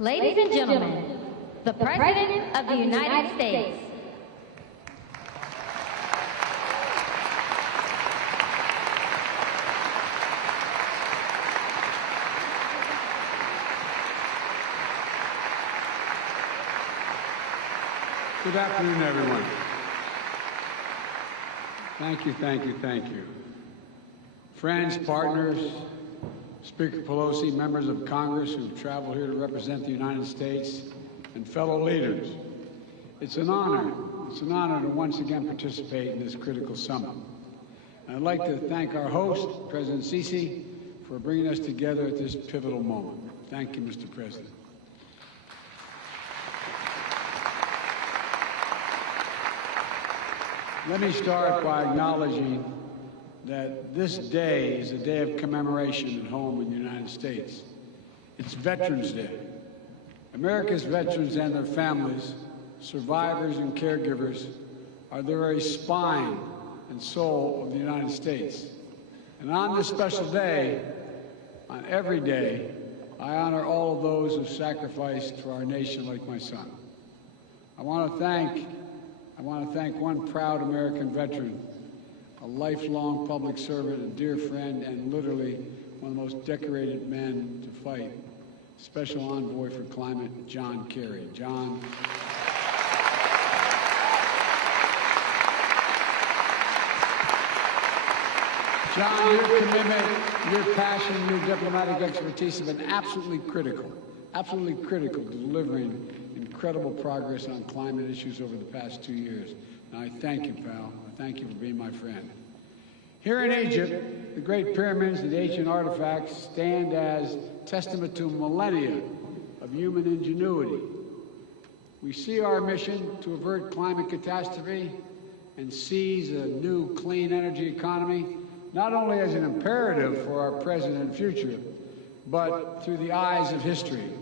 Ladies and gentlemen, the President of the United States. Good afternoon, everyone. Thank you, thank you, thank you. Friends, partners, Speaker Pelosi, members of Congress who've traveled here to represent the United States, and fellow leaders. It's an honor to once again participate in this critical summit. And I'd like to thank our host, President Sisi, for bringing us together at this pivotal moment. Thank you, Mr. President. Let me start by acknowledging that this day is a day of commemoration at home in the United States. It's Veterans Day. America's veterans and their families, survivors and caregivers, are the very spine and soul of the United States. And on this special day, on every day, I honor all of those who sacrificed for our nation like my son. I want to thank one proud American veteran, a lifelong public servant, a dear friend, and literally one of the most decorated men to fight, Special Envoy for Climate, John Kerry. John. John, your commitment, your passion, your diplomatic expertise have been absolutely critical to delivering incredible progress on climate issues over the past 2 years. And I thank you, pal. I thank you for being my friend. Here in Egypt, the Great Pyramids and ancient artifacts stand as testament to millennia of human ingenuity. We see our mission to avert climate catastrophe and seize a new clean energy economy, not only as an imperative for our present and future, but through the eyes of history.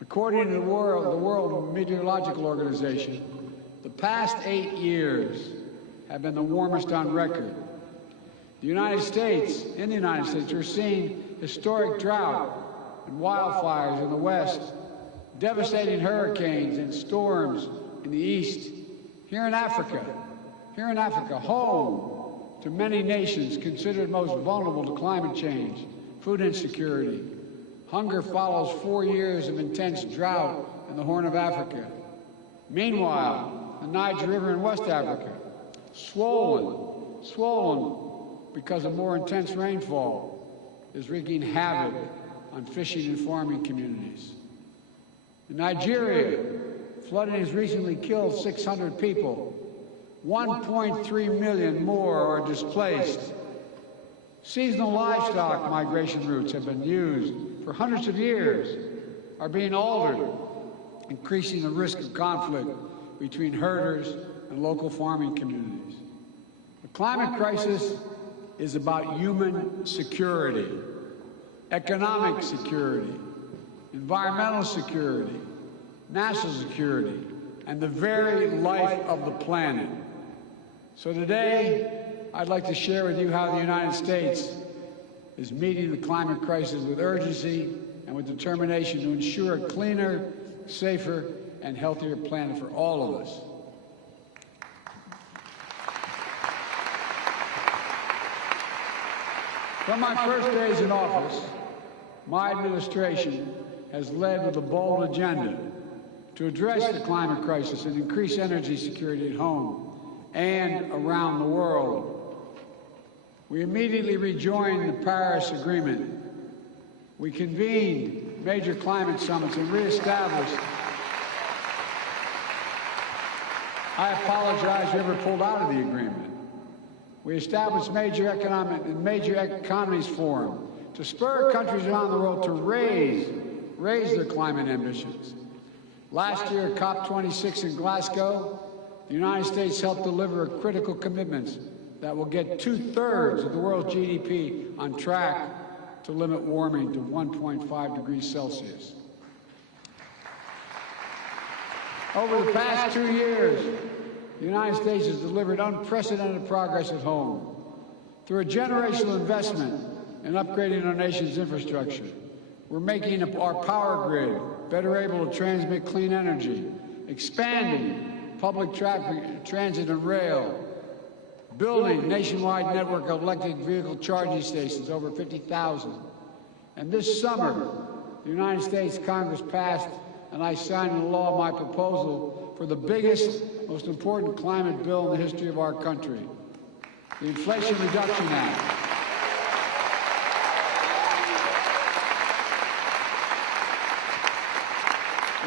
According to the World Meteorological Organization, the past 8 years have been the warmest on record. In the United States, we're seeing historic drought and wildfires in the West, devastating hurricanes and storms in the East. Here in Africa, home to many nations considered most vulnerable to climate change, food insecurity. Hunger follows 4 years of intense drought in the Horn of Africa. Meanwhile, the Niger River in West Africa, swollen because of more intense rainfall, is wreaking havoc on fishing and farming communities. In Nigeria, flooding has recently killed 600 people. 1.3 million more are displaced. Seasonal livestock migration routes have been used for hundreds of years, are being altered, increasing the risk of conflict between herders and local farming communities. The climate crisis is about human security, economic security, environmental security, national security, and the very life of the planet. So today, I'd like to share with you how the United States is meeting the climate crisis with urgency and with determination to ensure a cleaner, safer, and healthier planet for all of us. From my first days in office, my administration has led with a bold agenda to address the climate crisis and increase energy security at home and around the world. We immediately rejoined the Paris Agreement. We convened major climate summits and reestablished. I apologize whoever pulled out of the agreement. We established major economies forum to spur countries around the world to raise their climate ambitions. Last year, at COP27 in Glasgow, the United States helped deliver critical commitments that will get 2/3 of the world's GDP on track to limit warming to 1.5 degrees Celsius. Over the past 2 years, the United States has delivered unprecedented progress at home through a generational investment in upgrading our nation's infrastructure, We're making our power grid better able to transmit clean energy, expanding public traffic, transit and rail, building nationwide network of electric vehicle charging stations, over 50,000. And this summer, the United States Congress passed, and I signed into law my proposal for the biggest, most important climate bill in the history of our country, the Inflation Reduction Act.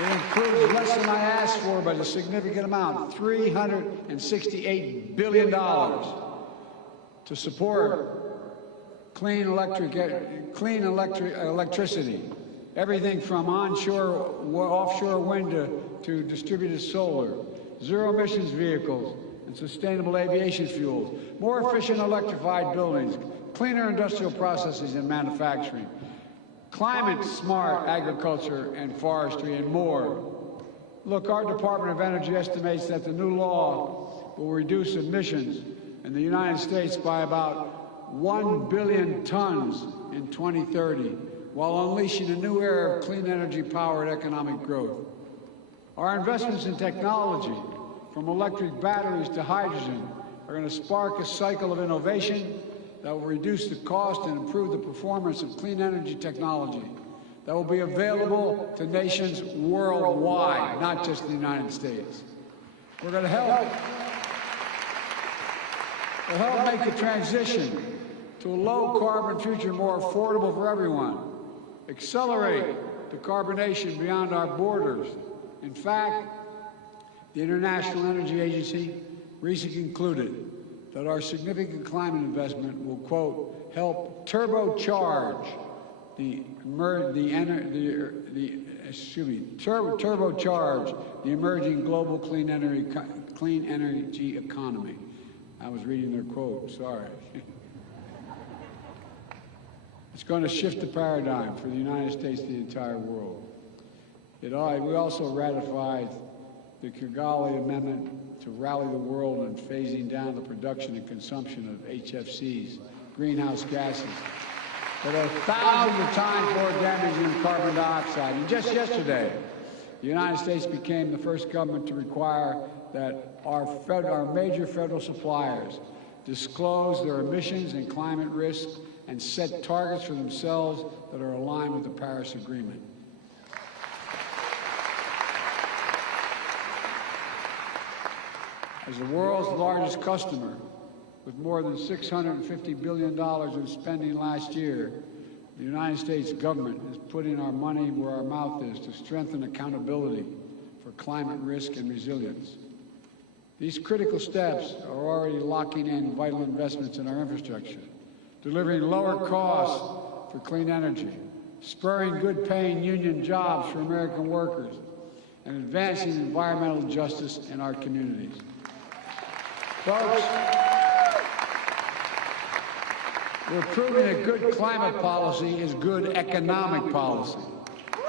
It includes less than I asked for, but a significant amount, $368 billion to support clean electricity, everything from onshore, offshore wind to distributed solar, zero emissions vehicles and sustainable aviation fuels, more efficient electrified buildings, cleaner industrial processes and manufacturing, climate-smart agriculture and forestry, and more. Look, our Department of Energy estimates that the new law will reduce emissions in the United States by about 1 billion tons in 2030, while unleashing a new era of clean energy-powered economic growth. Our investments in technology, from electric batteries to hydrogen, are going to spark a cycle of innovation that will reduce the cost and improve the performance of clean energy technology that will be available to nations worldwide, not just the United States. We're going to help make the transition to a low-carbon future more affordable for everyone, accelerate decarbonization beyond our borders. In fact, the International Energy Agency recently concluded that our significant climate investment will, quote, help turbocharge the emerging global clean energy economy. I was reading their quote, sorry. It's going to shift the paradigm for the United States and the entire world. We also ratified the Kigali Amendment to rally the world in phasing down the production and consumption of HFCs, greenhouse gases, that are thousands of times more damaging than carbon dioxide. And just yesterday, the United States became the first government to require that our major federal suppliers disclose their emissions and climate risks and set targets for themselves that are aligned with the Paris Agreement. As the world's largest customer, with more than $650 billion in spending last year, the United States government is putting our money where our mouth is to strengthen accountability for climate risk and resilience. These critical steps are already locking in vital investments in our infrastructure, delivering lower costs for clean energy, spurring good-paying union jobs for American workers, and advancing environmental justice in our communities. Folks, we're proving that good climate policy is good economic policy.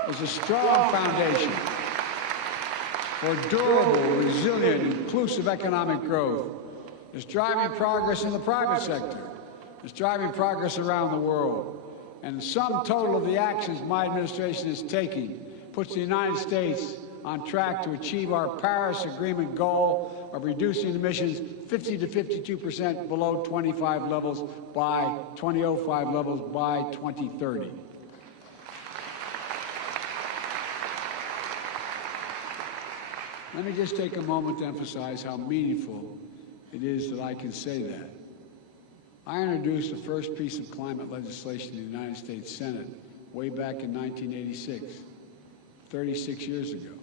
It's a strong foundation for durable, resilient, inclusive economic growth. It's driving progress in the private sector. It's driving progress around the world. And the sum total of the actions my administration is taking puts the United States on track to achieve our Paris Agreement goal of reducing emissions 50 to 52% below 2005 levels by 2030. Let me just take a moment to emphasize how meaningful it is that I can say that. I introduced the first piece of climate legislation in the United States Senate way back in 1986, 36 years ago.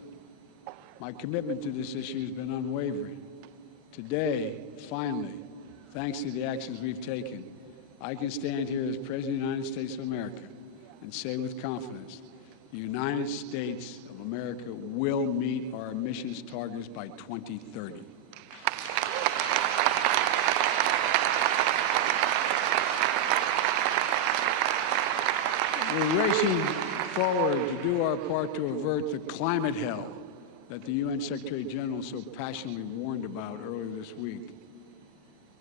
My commitment to this issue has been unwavering. Today, finally, thanks to the actions we've taken, I can stand here as President of the United States of America and say with confidence, the United States of America will meet our emissions targets by 2030. We're racing forward to do our part to avert the climate hell that the UN Secretary General so passionately warned about earlier this week.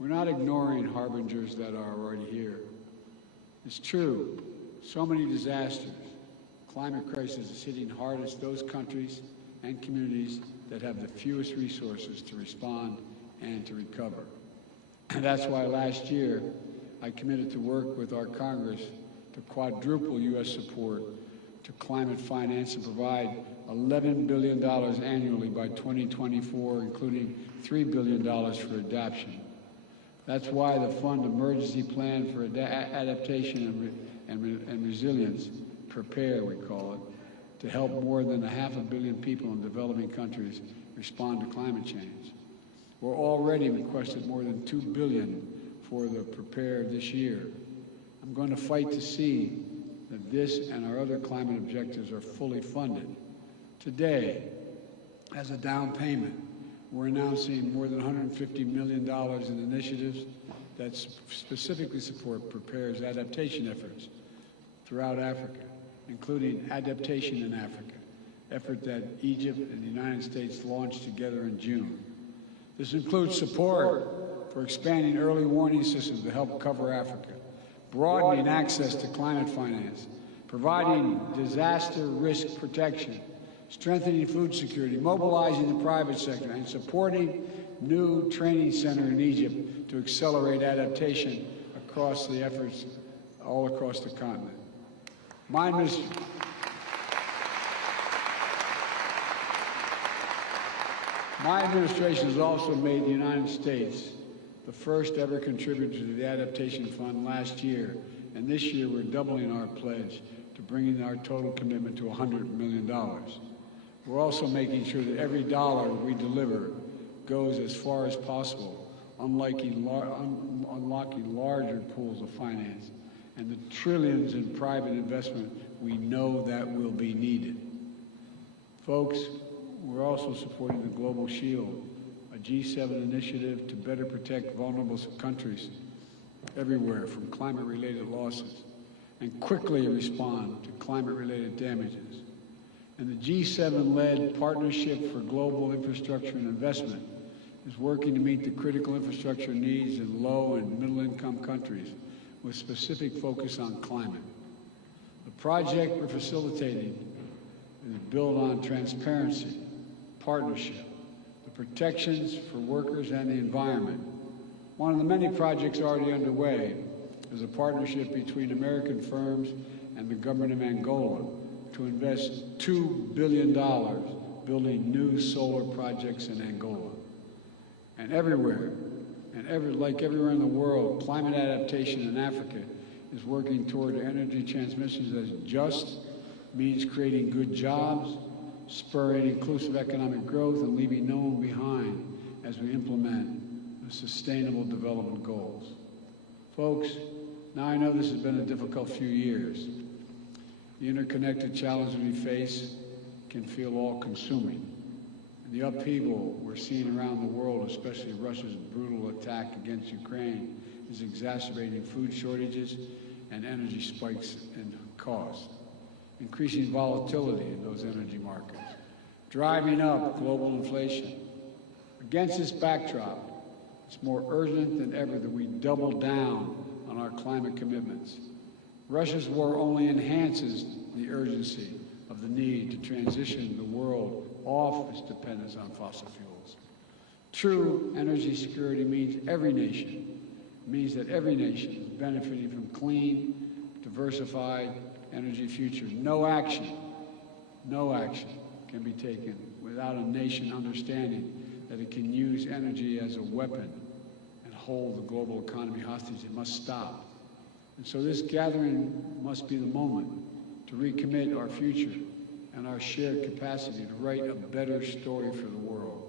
We're not ignoring harbingers that are already here. It's true, so many disasters, climate crisis is hitting hardest those countries and communities that have the fewest resources to respond and to recover. And that's why last year I committed to work with our Congress to quadruple U.S. support to climate finance and provide $11 billion annually by 2024, including $3 billion for adaptation. That's why the Fund Emergency Plan for Adaptation and Resilience, PREPARE we call it, to help more than 500 million people in developing countries respond to climate change. We're already requested more than $2 billion for the PREPARE this year. I'm going to fight to see that this and our other climate objectives are fully funded. Today, as a down payment, we're announcing more than $150 million in initiatives that specifically support PREPARE's adaptation efforts throughout Africa, including Adaptation in Africa, effort that Egypt and the United States launched together in June. This includes support for expanding early warning systems to help cover Africa, broadening access to climate finance, providing disaster risk protection, strengthening food security, mobilizing the private sector, and supporting new training center in Egypt to accelerate adaptation across the efforts all across the continent. My administration has also made the United States the first ever contributor to the Adaptation Fund last year, and this year we're doubling our pledge to bringing our total commitment to $100 million. We're also making sure that every dollar we deliver goes as far as possible, unlocking larger pools of finance and the trillions in private investment we know that will be needed. Folks, we're also supporting the Global Shield, a G7 initiative to better protect vulnerable countries everywhere from climate-related losses and quickly respond to climate-related damages. And the G7-led Partnership for Global Infrastructure and Investment is working to meet the critical infrastructure needs in low and middle-income countries with specific focus on climate. The project we're facilitating is built on transparency, partnership, the protections for workers and the environment. One of the many projects already underway is a partnership between American firms and the government of Angola to invest $2 billion building new solar projects in Angola. And everywhere, like everywhere in the world, climate adaptation in Africa is working toward energy transmissions that just means creating good jobs, spurring inclusive economic growth, and leaving no one behind as we implement the Sustainable Development Goals. Folks, now I know this has been a difficult few years. The interconnected challenges we face can feel all-consuming. The upheaval we're seeing around the world, especially Russia's brutal attack against Ukraine, is exacerbating food shortages and energy spikes in cost, increasing volatility in those energy markets, driving up global inflation. Against this backdrop, it's more urgent than ever that we double down on our climate commitments. Russia's war only enhances the urgency of the need to transition the world off its dependence on fossil fuels. True energy security means that every nation is benefiting from clean, diversified energy future. No action can be taken without a nation understanding that it can use energy as a weapon and hold the global economy hostage. It must stop. And so this gathering must be the moment to recommit our future and our shared capacity to write a better story for the world.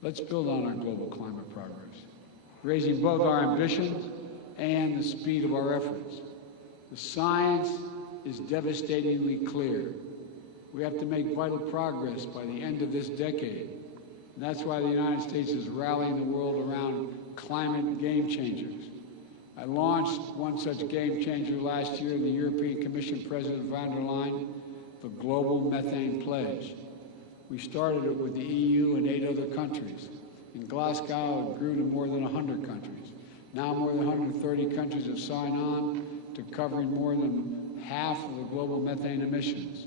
Let's build on our global climate progress, raising both our ambitions and the speed of our efforts. The science is devastatingly clear. We have to make vital progress by the end of this decade. And that's why the United States is rallying the world around climate game changers. I launched one such game changer last year, the European Commission President von der Leyen, the Global Methane Pledge. We started it with the EU and 8 other countries. In Glasgow, it grew to more than 100 countries. Now more than 130 countries have signed on to covering more than half of the global methane emissions.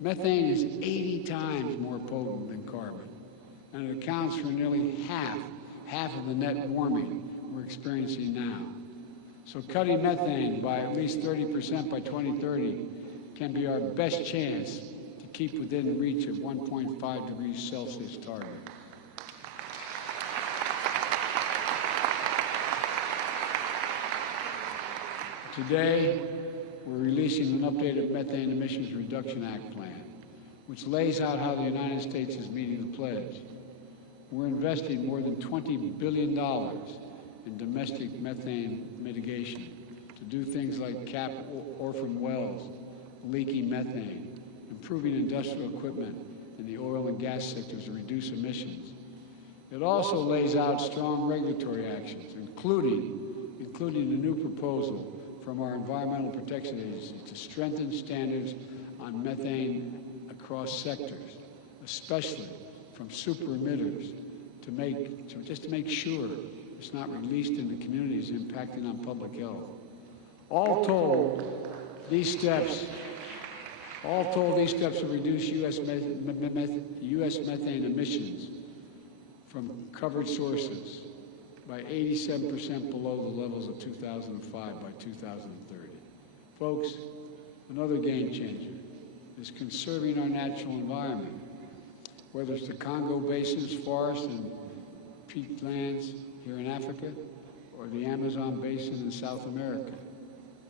Methane is 80 times more potent than carbon, and it accounts for nearly half of the net warming we're experiencing now. So cutting methane by at least 30% by 2030 can be our best chance to keep within reach of 1.5 degrees Celsius target. Today, we're releasing an updated Methane Emissions Reduction Act plan, which lays out how the United States is meeting the pledge. We're investing more than $20 billion in domestic methane mitigation to do things like cap orphan wells, leaking methane, improving industrial equipment in the oil and gas sectors to reduce emissions. It also lays out strong regulatory actions, including a new proposal from our Environmental Protection Agency to strengthen standards on methane across sectors, especially from super emitters, to make sure it's not released into communities impacting on public health. All told, these steps will reduce U.S. methane emissions from covered sources by 87% below the levels of 2005 by 2030. Folks, another game changer is conserving our natural environment, whether it's the Congo Basin's forests and peatlands here in Africa, or the Amazon Basin in South America,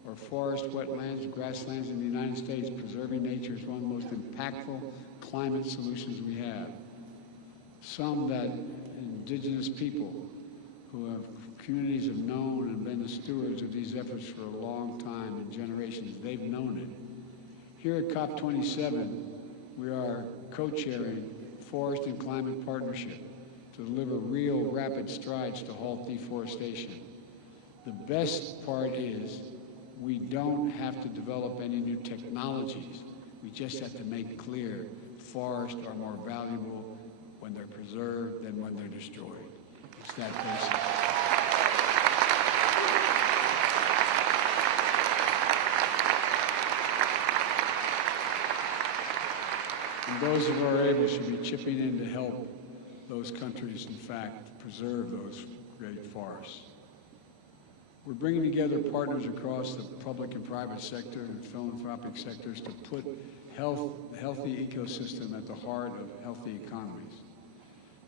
or forest, wetlands, grasslands in the United States. Preserving nature is one of the most impactful climate solutions we have. Some that indigenous people communities have known and been the stewards of these efforts for a long time and generations. They've known it. Here at COP27, we are co-chairing Forest and Climate Partnership to deliver real rapid strides to halt deforestation. The best part is we don't have to develop any new technologies. We just have to make clear forests are more valuable when they're preserved than when they're destroyed. It's that basic. And those who are able should be chipping in to help those countries, in fact, preserve those great forests. We're bringing together partners across the public and private sector and philanthropic sectors to put healthy ecosystem at the heart of healthy economies.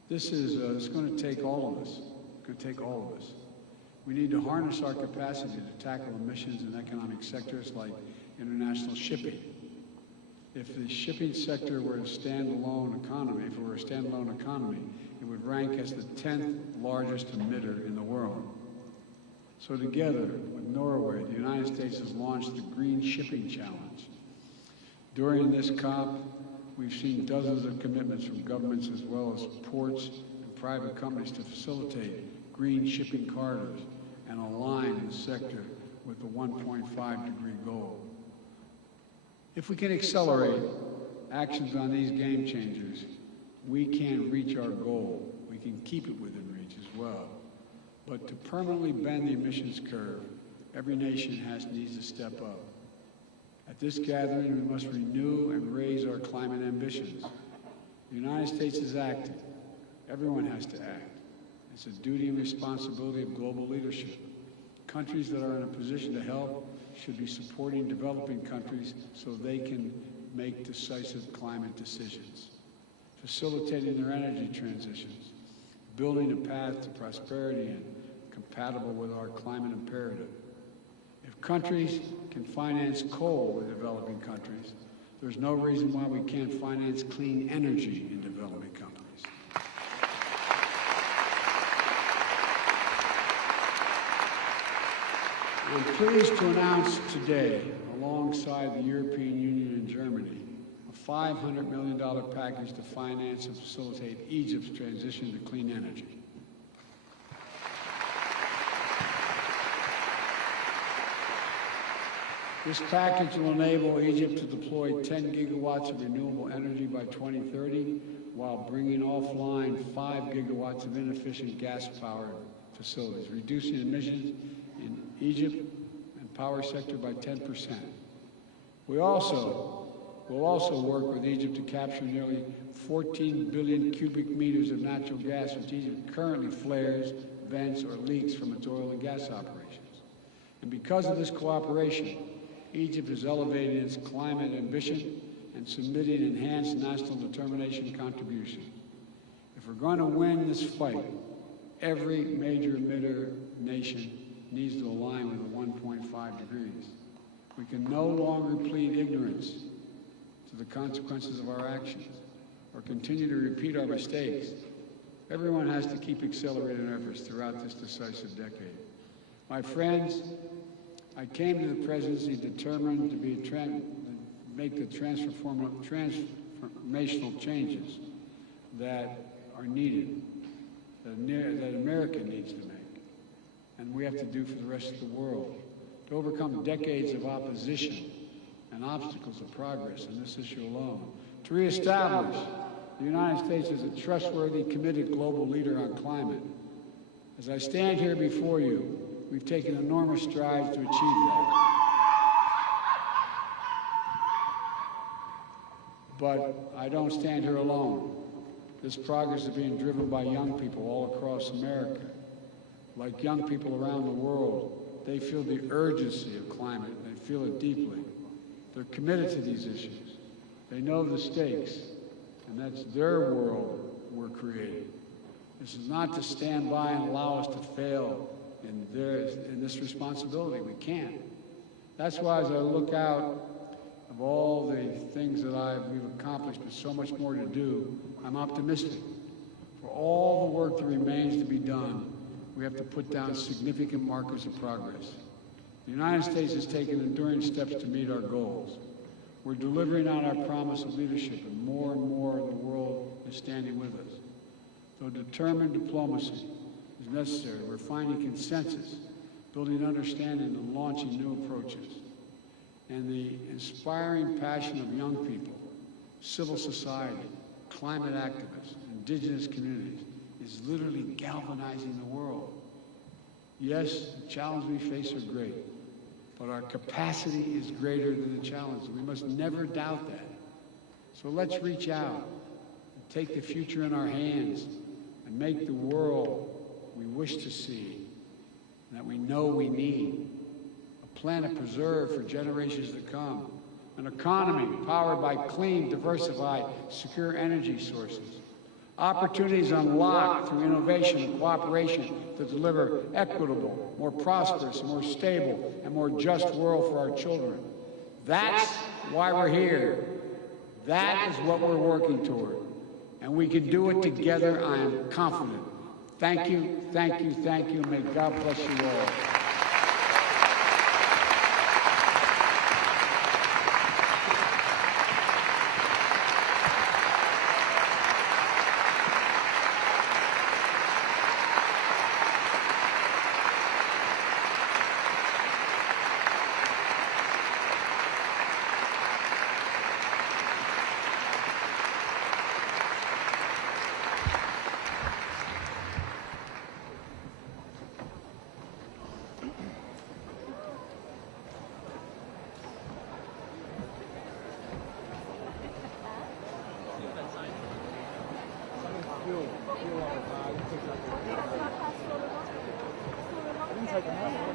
This is it's going to take all of us. It's going to take all of us. We need to harness our capacity to tackle emissions in economic sectors like international shipping. If the shipping sector were a standalone economy, it would rank as the 10th largest emitter in the world. So together with Norway, the United States has launched the Green Shipping Challenge. During this COP, we've seen dozens of commitments from governments as well as ports and private companies to facilitate green shipping corridors and align the sector with the 1.5-degree goal. If we can accelerate actions on these game changers, we can reach our goal. We can keep it within reach as well. But to permanently bend the emissions curve, every nation needs to step up. At this gathering, we must renew and raise our climate ambitions. The United States is acting. Everyone has to act. It's a duty and responsibility of global leadership. Countries that are in a position to help should be supporting developing countries so they can make decisive climate decisions, facilitating their energy transitions, building a path to prosperity and compatible with our climate imperative. If countries can finance coal with developing countries, there's no reason why we can't finance clean energy in developing countries. I'm pleased to announce today, alongside the European Union and Germany, a $500 million package to finance and facilitate Egypt's transition to clean energy. This package will enable Egypt to deploy 10 gigawatts of renewable energy by 2030, while bringing offline 5 gigawatts of inefficient gas-powered facilities, reducing emissions in Egypt and power sector by 10%. We'll also work with Egypt to capture nearly 14 billion cubic meters of natural gas, which Egypt currently flares, vents, or leaks from its oil and gas operations. And because of this cooperation, Egypt is elevating its climate ambition and submitting enhanced national determination contribution. If we're going to win this fight, every major emitter nation needs to align with the 1.5 degrees. We can no longer plead ignorance to the consequences of our actions or continue to repeat our mistakes. Everyone has to keep accelerating efforts throughout this decisive decade. My friends, I came to the presidency determined to make the transformational changes that are needed, that America needs to make, and we have to do for the rest of the world, to overcome decades of opposition and obstacles of progress on this issue alone, to reestablish the United States as a trustworthy, committed global leader on climate. As I stand here before you, we've taken enormous strides to achieve that. But I don't stand here alone. This progress is being driven by young people all across America. Like young people around the world, they feel the urgency of climate. They feel it deeply. They're committed to these issues. They know the stakes, and that's their world we're creating. This is not to stand by and allow us to fail in this responsibility. We can't. That's why as I look out of all the things that we've accomplished, but so much more to do, I'm optimistic. For all the work that remains to be done, we have to put down significant markers of progress. The United States has taken enduring steps to meet our goals. We're delivering on our promise of leadership, and more of the world is standing with us. Though determined diplomacy is necessary, we're finding consensus, building understanding, and launching new approaches. And the inspiring passion of young people, civil society, climate activists, indigenous communities is literally galvanizing the world. Yes, the challenges we face are great, but our capacity is greater than the challenges. We must never doubt that. So let's reach out and take the future in our hands and make the world we wish to see, and that we know we need. A planet preserved for generations to come. An economy powered by clean, diversified, secure energy sources. Opportunities unlocked through innovation and cooperation to deliver equitable, more prosperous, more stable, and more just world for our children. That's why we're here. That is what we're working toward. And we can do it together, I am confident. Thank you, thank you, thank you. May God bless you all. Take a